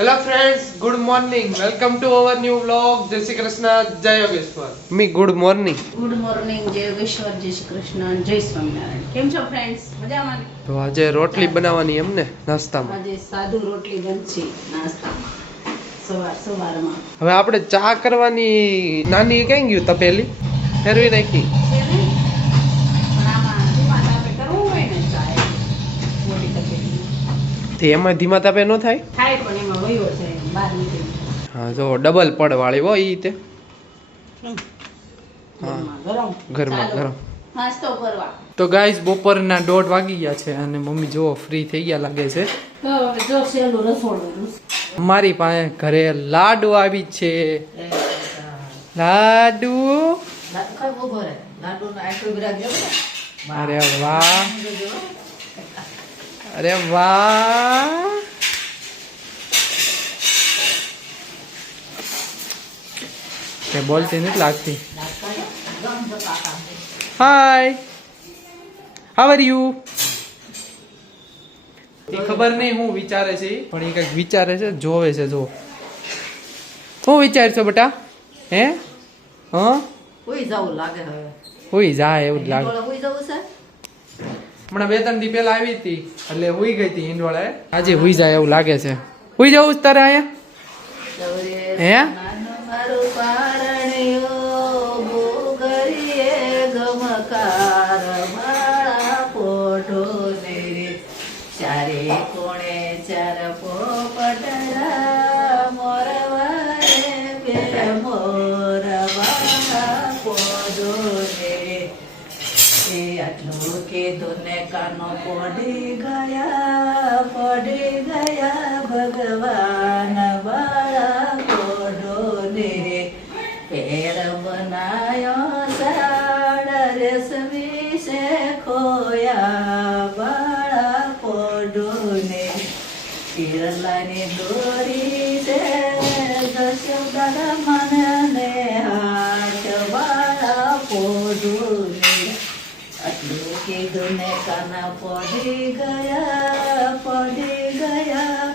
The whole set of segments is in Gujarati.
Hello friends, good morning. Welcome to our new vlog. જય શ્રી કૃષ્ણ, જય યોગેશ્વર. મી ગુડ મોર્નિંગ. ગુડ મોર્નિંગ, જય યોગેશ્વર, જય શ્રી કૃષ્ણ, જય સ્વામિનારાયણ. કેમ છો ફ્રેન્ડ્સ? મજામાં? તો આજે રોટલી બનાવવાની એમને નાસ્તામાં. આજે સાદું રોટલી બનશે નાસ્તામાં સવારમાં. હવે આપણે ચા કરવાની નાની કઈ ગયું તપેલી ફેરવી નાખી. પણ આમાં ધીમા તાપે કરવું હોય ને ચા મોટી તપેલી તે એમાં ધીમા તાપે ન થાય. થાય પણ એમાં વયો જાય બહાર નીકળી. હા, જો ડબલ પડ વાળી હોય ઈ તે. ઘરમાં ગરમ નાસ્તો કરવા. તો ગાઈસ, બપોરના 1:30 વાગી ગયા છે અને મમ્મી જો ફ્રી થઈ ગયા લાગે છે. તો હવે જો સેલું રસોડું મારી પાસે ઘરે લાડુ આવી છે. લાડુ. અરે વાહ, અરે વાહ. તે બોલતી નથી લાગતી. હાય, હાવ આર યુ? એ ખબર નહીં હું વિચારે છે, પણ એ કઈક વિચારે છે, જોવે છે. જો હું વિચાર છો બેટા? હે હા, કોઈ જવું લાગે હવે. હુઈ જાય એવું જ લાગે. કોઈ જવું છે. હમણાં 2-3 દી પહેલા આવી હતી એટલે હુઈ ગઈ હતી હિંડોળાએ. આજે હુઈ જાય એવું લાગે છે. હુઈ જવું જ તારે અહીંયા? હે મારું પારણિયો ભૂગરીએ ગમકાર માળા પોઢો ને ચારે કોણે ચાર પોપટરા મોરવારે બે મોરવા પોઢો ને આટલું કીધું ને કાનો પડી ગયા ભગવાન બાળા પોઢો ને પેર બનાયો સાડ રેશમી સે ખોયા બાળા પોઢો ને તિરલાની દોરી છે જશોદા મને હાથ બાળા પોઢો ને આટલું કીધું ને કાના પડી ગયા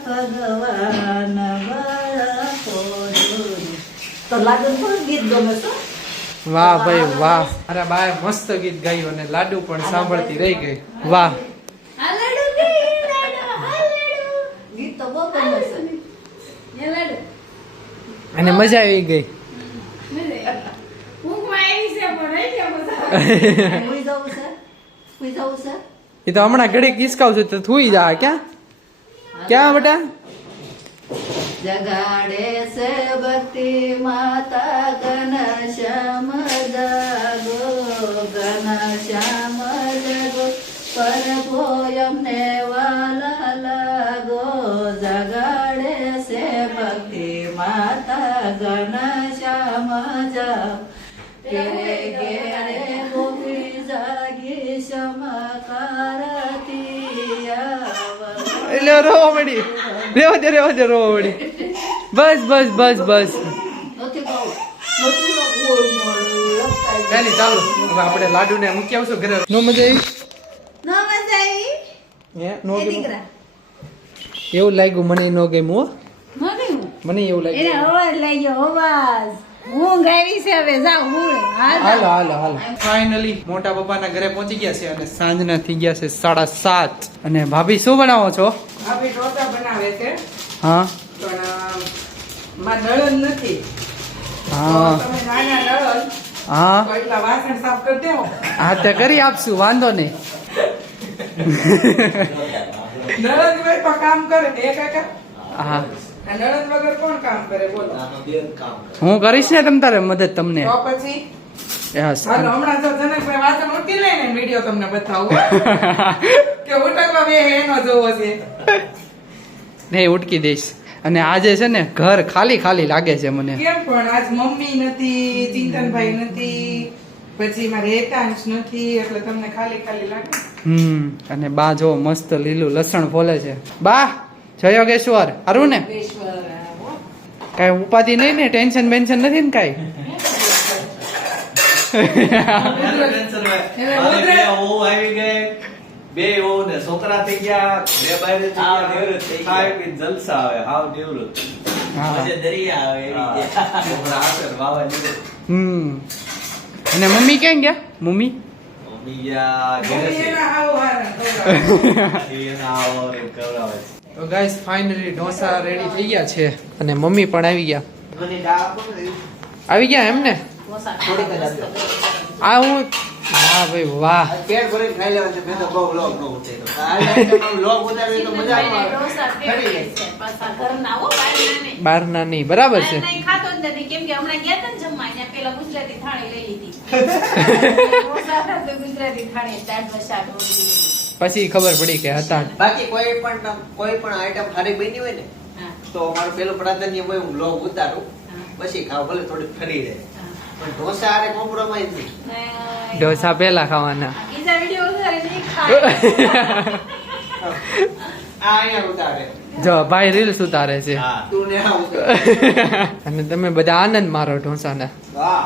ભગવાન વાળા પોઢું. તો લાડુ પણ ગીત ગમે છે. વાહ ભાઈ વાહ. અરે બાય મસ્ત ગીત ગાયું અને લાડુ પણ સાંભળતી રહી ગઈ. વાહ. ગીત તો બહુ ગમે છે. અને મજા આવી ગઈ. એ તો હમણાં ઘડીક કિસકાવશું તો થૂઈ જા. ક્યાં બેટા? જગાડે છે ભક્તિ માતા ઘનશ્યામ જાગો પરભો એમને વાલા લાગો. જગાડે છે ભક્તિ માતા ઘનશ્યામ જાગો ઘેરે ગોપી જાગી સમકારતી એટલે રોવા મળી. રેવા દે રોવા મળી. બસ બસ બસ બસ. ચાલો હવે આપણે લાડુ ને મૂકી આવશું ઘરે. નો મજા આવી? હે નો ગમ્યું? એવું લાગ્યું મને. નો ગમ્યું. મને એવું લાગ્યું. હાલો. ફાઇનલી મોટા પપ્પાના ઘરે પહોંચી ગયા છે અને સાંજના થઈ ગયા છે 7:30. અને ભાભી શું બનાવો છો? ભાભી ઢોસા બનાવે છે હા પણ માં નળન નથી. હા તમે નાના નળન હા તો એટલા વાસણ સાફ કરી દેવો. હા તે કરી આપશું, વાંધો નહીં. નળન હોય તો કામ કરે ને એ કાકા. હા આ નળન વગર કોણ કામ કરે બોલો? હું કરીશ ને તમ તારે મદદ તમને. તો પછી યસ. હાલો હમણાં તો જનકભાઈ વાસણ ઉઠી લે ને વિડીયો તમને બતાવું કે ઉઠકવા બે એનો જોવો છે. નહીં ઉટકી દઈશ. અને આજે છે ને ઘર ખાલી ખાલી લાગે છે મને. કેમ પણ આજ મમ્મી નથી, ચિંતનભાઈ નથી, પછી મારે હેતાંશ નથી, એટલે તમને ખાલી ખાલી લાગે. અને બા જો મસ્ત લીલું લસણ ફોલે છે. બા જય યોગેશ્વર. હારું ને? કઈ ઉપાધિ નહીં ને? ટેન્શન બેન્શન નથી ને કઈ? બે વહુ ને છોકરા થઈ ગયા, બે બાયરે થઈ હાવ ગયા, નિવૃત્ત થઈ ગયા. ખાઈ પીને જલસા આવે, હાવ નિવૃત્ત. હા પછી દરિયા આવે એવી રીતે. છોકરા હાથે વાવા નિવૃત્ત. અને મમ્મી ક્યાં ગયા મમ્મી મમ્મી ગયા ઘરે છે. એના આવો હારા ખવડાવે. એના આવો ને ખવડાવે છે. તો ગાઈસ ફાઇનલી ઢોસા રેડી થઈ ગયા છે અને મમ્મી પણ આવી ગયા આવી ગયા એમ ને ઢોસા થોડીક જ મસ્ત આપજો. ગરમ. આ હું વાહ ભાઈ વાહ પેટ ભરીને ખાઈ લેવાનું છે. મેં તો બહુ vlog ન ઉતાર્યો. આ આઈટમમાં vlog ઉતારવી તો મજા ન આવે. ઢોસા ખરી લે. favorite છે. પાછા ઘરના હો, બહારના નહીં. બહારના નહીં બરાબર છે બહારના ય ખાતો જ નથી, કેમ કે હમણાં ગયા તા ને જમવા, ત્યાં પેલા ગુજરાતી થાળી લઈ લીધી. ઢોસા સાથે ગુજરાતી થાળી, દાળ ભાત, શાક, રોટલી. પછી ખબર પડી કે હતા બાકી કોઈ પણ આઈટમ સારી બની હોય ને હા, તો મારું પેલું પ્રાધાન્ય હોય હું vlog ઉતારું, હા, પછી ખાવ, ભલે થોડીક ફરી રહે. હા. પણ ઢોસા હારે compromise નહીં. ને ઢોસા પહેલા ખાવાના બીજા વિડીયો ઉતારે નહીં ખાય. આ અહીંયા ઉતારે. જો ભાઈ રીલ્સ ઉતારે છે હા. તું ને આ ઉતારે. અને તમે બધા આનંદ મારો ઢોસાના વાહ.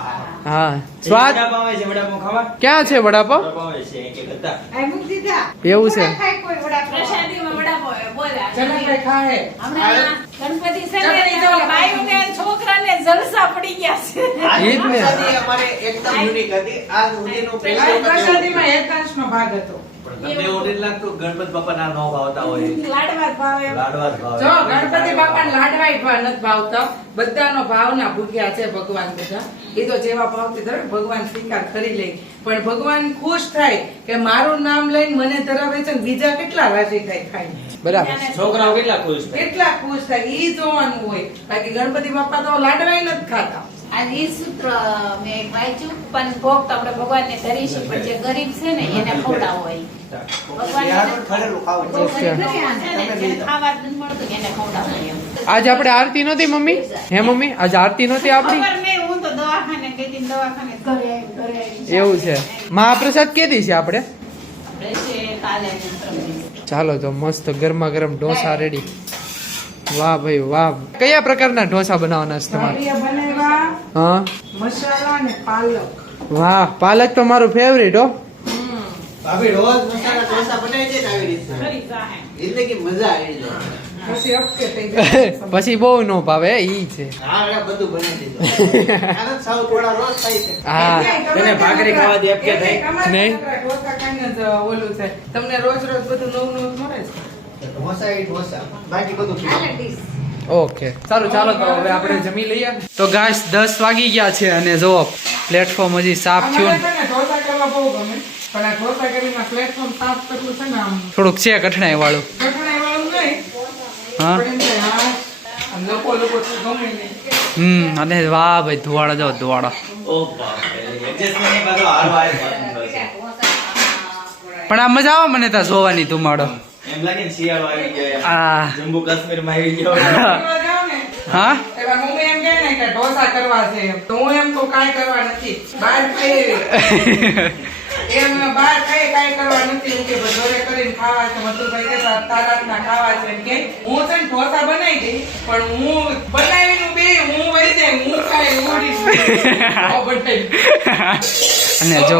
હા સ્વાદ વડાપાવ આવે છે, વડાપાવ ખાવા? ક્યાં છે વડાપાવ વડાપાવ આવે છે, એક હતા. આ મૂકી દીધા. એવું છે ખાય કોઈ વડાપાવ. પ્રસાદીમાં વડાપાવ હોય, બોલ આ. જનકભાઈ ખાય. હમણાં ગણપતિ છે ને, ચટણી જો. ભાઈઓને અને છોકરાને જલસા પડી ગયા છે. આ ઈ જ ને. પ્રસાદી અમારે એકદમ યુનિક હતી. આ સુધીનું પહેલી આ વખત એવું પ્રસાદીમાં એકાંશનો ભાગ હતો. પણ તમને એવું નથી લાગતું ગણપતિ બાપાના નો ભાવતા હોય? લાડવા જ ભાવે. લાડવા જ ભાવે. જો ગણપતિ બાપાને લાડવાય ભાવ નથી ભાવતા, બધાનો ભાવના ભૂખ્યા છે ભગવાન બધા. એ તો જેવા ભાવથી ધરે ભગવાન સ્વીકાર કરી લે, પણ ભગવાન ખુશ થાય કે મારું નામ લઈને મને ધરાવે છે ને બીજા કેટલા રાજી થાય ખાય, બરાબર છોકરાઓ કેટલા ખુશ થાય. કેટલા ખુશ થાય ઈ જોવાનું હોય. બાકી ગણપતિ બાપા તો લાડવાય નથી ખાતા. આ ઈ સૂત્ર મેં વાંચ્યું, પણ ભોગ તો આપણે ભગવાનને ધરી છે, પણ જે ગરીબ છે ને એને ખવડાવવો હોય. યાર ખરેલું ખાવું બહુ છે. ગરીબ નથી આ છે ને, જેને ખાવા જ નથી મળતું એને ખવડાવવો હોય એમ. આજે આપણે આરતી નહોતી મમ્મી હે મમ્મી આજે આરતી નહોતી આપણી ખબર નહીં, હું તો દવાખાને ગઈ હતી ને દવાખાને ઘરે આવી. એવું છે મહાપ્રસાદ કેદી છે આપણે આપણે છે કાલે ને પરમ દિવસે. ચાલો તો મસ્ત ગરમા ગરમ ઢોસા રેડી વાહ ભાઈ વાહ કયા પ્રકારના ઢોસા બનાવવાના છે તમારે ભાભીએ બનાવ્યા હા મસાલા ને પાલક. વાહ પાલક તો મારું ફેવરિટ હો ભાભી રોજ મસાલા ઢોસા બનાવી દે ને આવી રીતે. ખરી જાહે. જિંદગી મજા આવી જાય. પછી અપકે થઈ જાય. પછી બહુ નો ભાવે ઈ છે હા એટલે બધું બનાવી દીધું. આનંદ સાઉથ વાળા રોજ થાય છે. હા તને ભાખરી ખાવા દે એમ કે થાય? નહીં. ઢોસા ખાઈને જ ઓલું છે. તમને રોજ રોજ બધું નવું નવું મળે છે. ઢોસા એ ઢોસા. બાકી બધું હાલે ડીશ. ઓકે સારું ચાલો તો હવે આપણે જમી લઈએ તો ગાઈસ 10 વાગી ગયા છે અને જો પ્લેટફોર્મ હજી સાફ અમારે થયું છે ને ઢોસા કરવા બહુ ગમે, પણ આ ઢોસા કરીને પ્લેટફોર્મ સાફ કરવું છે ને આમ થોડુંક છે કઠણાઈ વાળું કઠણાઈ વાળું નહીં. હા પણ એમ થાય, હા, આમ લોકો તો ગમે નહીં. અને વાહ ભાઈ ધુવાડા જાઓ ધુવાડા ઓ બાપરે, adjustment ની બધો હારો હારો થતું હોય છે. પણ આ મજા આવે મને ત્યાં જોવાની ધુમાડો એમ લાગે ને શિયાળો આવી ગયો એમ. આ જમ્મુ કાશ્મીર માં આવી ગયો ફરવા જાઓ ને, હા એવા મમ્મી એમ કહે ને કે ઢોસા કરવા છે એમ. તો હું એમ તો કાંઈ કરવા નથી, બહાર ખાઈ એમ બહાર કાંઈ કરવા નથી. એમ કે ઘરે કરીને ખાવા છે, મધુભાઈ કહેતા તારાતના ખાવા છે એમ કે હું છે ને ઢોસા બનાવી દઈ, પણ હું બનાવીને બે હું વહી જાય, હું ખાઈ ઉડી બનાવી. અને જો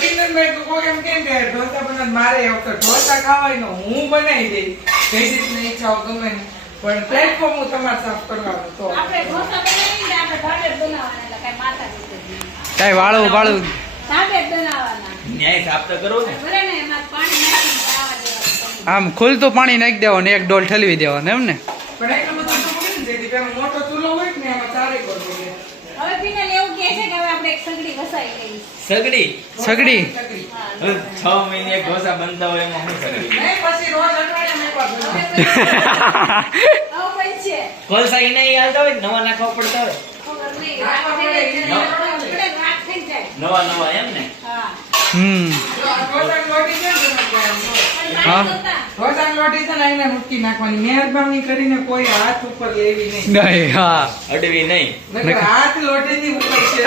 ચિંતનભાઈ તો કોઈ એમ કહે કે ઢોસા બનાવ મારે એ વખત ઢોસા ખાવા હોય ને હું બનાવી દઈ, કઈ રીતની ઈચ્છા હોય ગમે ને. પણ પ્લેટફોર્મ હું તમારે સાફ કરવાનું તો આપણે ઢોસા બનાવીને આપણે ઢાબે જ બનાવવાના, એટલે કાંઈ માથાકૂટ જ નહીં. કઈ વાળું વાળું ઢાબે જ બનાવવાના. ન્યાય સાફ તો કરો ને. ભલે ને એમાં પાણી નાખીને ખાવા દેવાનું. આમ ખુલતું પાણી નાખી દેવાનું એક ડોલ ઠલવી દેવાનું એમ ને પણ એટલું બધું તો મૂકી ને જેથી પેલો મોટો ચૂલો હોય ને એમાં ચારે કરવો જોઈએ. હવે ફિનાલ એવું કહે છે કે હવે આપણે એક સગડી વસાઈ લઈએ. સગડી સગડી સગડી. હવે 6 મહિને એક ઢોસા બનતા હોય એમાં શું સગડી? નહીં, પછી રોજ અઠવાડિયામાં એકવાર બનાવો. આવું કંઈ છે. કોલસા ઈ નહીં હાલતા હોય નવા નાખવા પડતા હોય ખબર નહીં. નાખવા પડે, આપણે આપણે રાત થઈ જાય. નવા નવા એમ ને. હા. જો આ ઢોસાની લોટી છે ને તમે કહો એમ જો. પણ હા. રાત હતા. ઢોસાની લોટી છે ને એને મૂકી નાખવાની. મહેરબાની કરીને કોઈ હાથ ઉપર લેવી નહીં. નહીં હા અડવી નહીં. નકર હાથ લોટીથી ઉપર છે.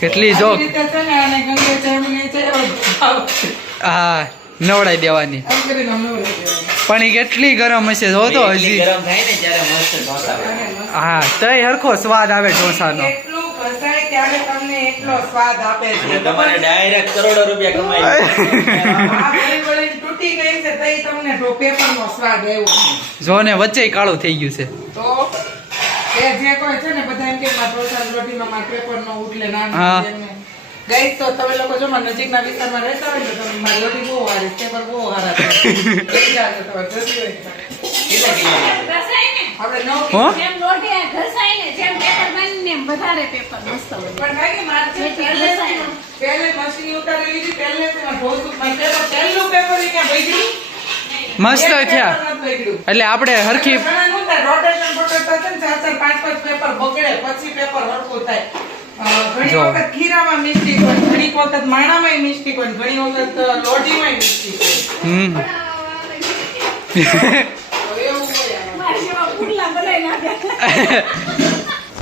કેટલી જો આવી રીતે છે ને આને ગંગે ચામડી છે એવો ભાવ. હા નવડાઈ દેવાની આમ કરીને અમે લઈ જવાનું. પણ એ કેટલી ગરમ હશે જો તો એટલી હજી ગરમ થાય ને ત્યારે મસ્ત ઢોસા બને. હા તઈ હરખો સ્વાદ આવે ઢોસાનો એટલું ઘસાય ત્યારે તમને એટલો સ્વાદ આપે છે. તમારે ડાયરેક્ટ કરોડો રૂપિયા કમાઈ આ ગળી ગળી તૂટી ગઈ છે તઈ તમને પેપરનો સ્વાદ આવ્યો. જો ને વચ્ચે કાળું થઈ ગયું છે. તો એ જે કોઈ છે ને બધા એમ કે મારા ઢોસાની રોટીમાં મારા પેપરનો ઉડલે હા. નાનું એમને. ગાઈસ તો તમે લોકો જો મારા નજીકના વિસ્તારમાં રહેતા હોય ને તો તમે મારી રોટી બહુ હારી પેપર બહુ હારા છે. લઈ જાજો તમારે જોતી હોય તો. કેટલા કિલો ઘસાય ને આપણે નવ હો? જેમ લોટી આ ઘસાય ને જેમ પેપર બનીને એમ વધારે પેપર મસ્ત બને. પણ કાંઈ મારે છે પહેલે મશીન ઉતારી લીધી પહેલે છે મારે ઢોસું મારે પેપર પહેલું પેપર એ ક્યાં બગડ્યું? મસ્ત એક થયા પેપર નથી બગડ્યું. એટલે આપણે હરખી ઘણા શું થાય, રોટેશન બગડતા છે ને 4-4, 5-5 પેપર બગડે પછી પેપર હરખું થાય. ઘણી જો. વખત ખીરામાં મિસ્ટેક હોય, ઘણી વખત માણામાં મિસ્ટેક હોય, ઘણી વખત લોટીમાં મિસ્ટેક હોય. હમ તો એવું હોય આમાં. મારા જેવા પુડલા બનાવી નાખ્યા.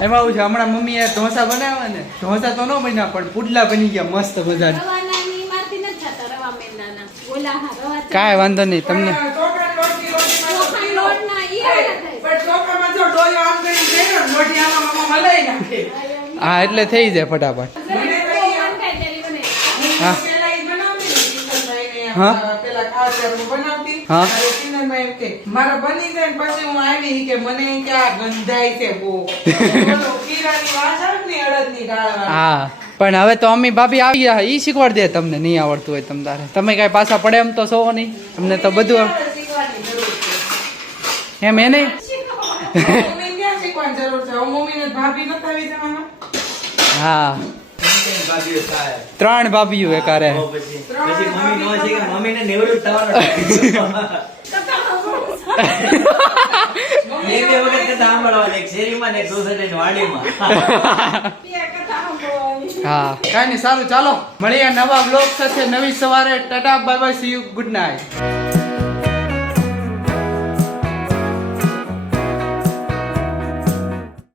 એમાં એવું છે હમણાં મમ્મીએ ઢોસા બનાવ્યા ને ઢોસા તો ન બન્યા પણ પુડલા બની ગયા મસ્ત મજાના. રવાના ની મારથી નથી થતા રવા મેંદાના. ઓલા હા રવા કાંઈ વાંધો નહીં તમને. પણ ચોખાની રોટની રોટીમાં તો ચોખાના લોટના ઈ હારા થાય. પણ ચોખામાં જો ડોયો આમ કરીને દે ને, લોટી આમાં મમ્મા મલાઈ નાખે. હા એટલે થઈ જાય ફટાફટ. મને તો બહુ ઈ મન થાય ત્યારે બને. હા. હું પેલા ઈ બનાવતી ને, કિશનભાઈને હા. પેલા ખાસ ત્યારે હું બનાવતી. હા. ત્યારે કિશનભાઈ એમ કે, મારા બની જાય ને પછી હું આવી ઈ કે મને ઈ કે આ ગંધાય છે બહુ. ઓલો ખીરાની વાસ આવે ને અડદની દાળવાળી. હા પણ હવે તો અમ્મી ભાભી આવી ગયા ઈ શીખવાડ દે તમને નહીં આવડતું હોય તમ તારે. તમે કાંઈ પાછા પડે એમ તો છો નહીં. તમને તો બધું શીખવાની જરૂર છે. એમ એ નહીં. મમ્મીને ક્યાં શીખવાની જરૂર છે? હવે મમ્મીને ભાભી નતા આવી જવાના? હા ભાગ્યો થાય 3 ભાભીઓ એકારે. તો પછી મમ્મી નો છે કે મમ્મીને નિવૃત્ત થવાનો બે બે વખત કથા સાંભળવાની, એક શેરીમાં ને એક સોસાયટીની વાડીમાં. બે કથા સાંભળવાની. હા કાંઈ નહીં સારું ચાલો મળીએ નવા બ્લોગ સાથે નવી સવારે. Tata bye bye see you good night.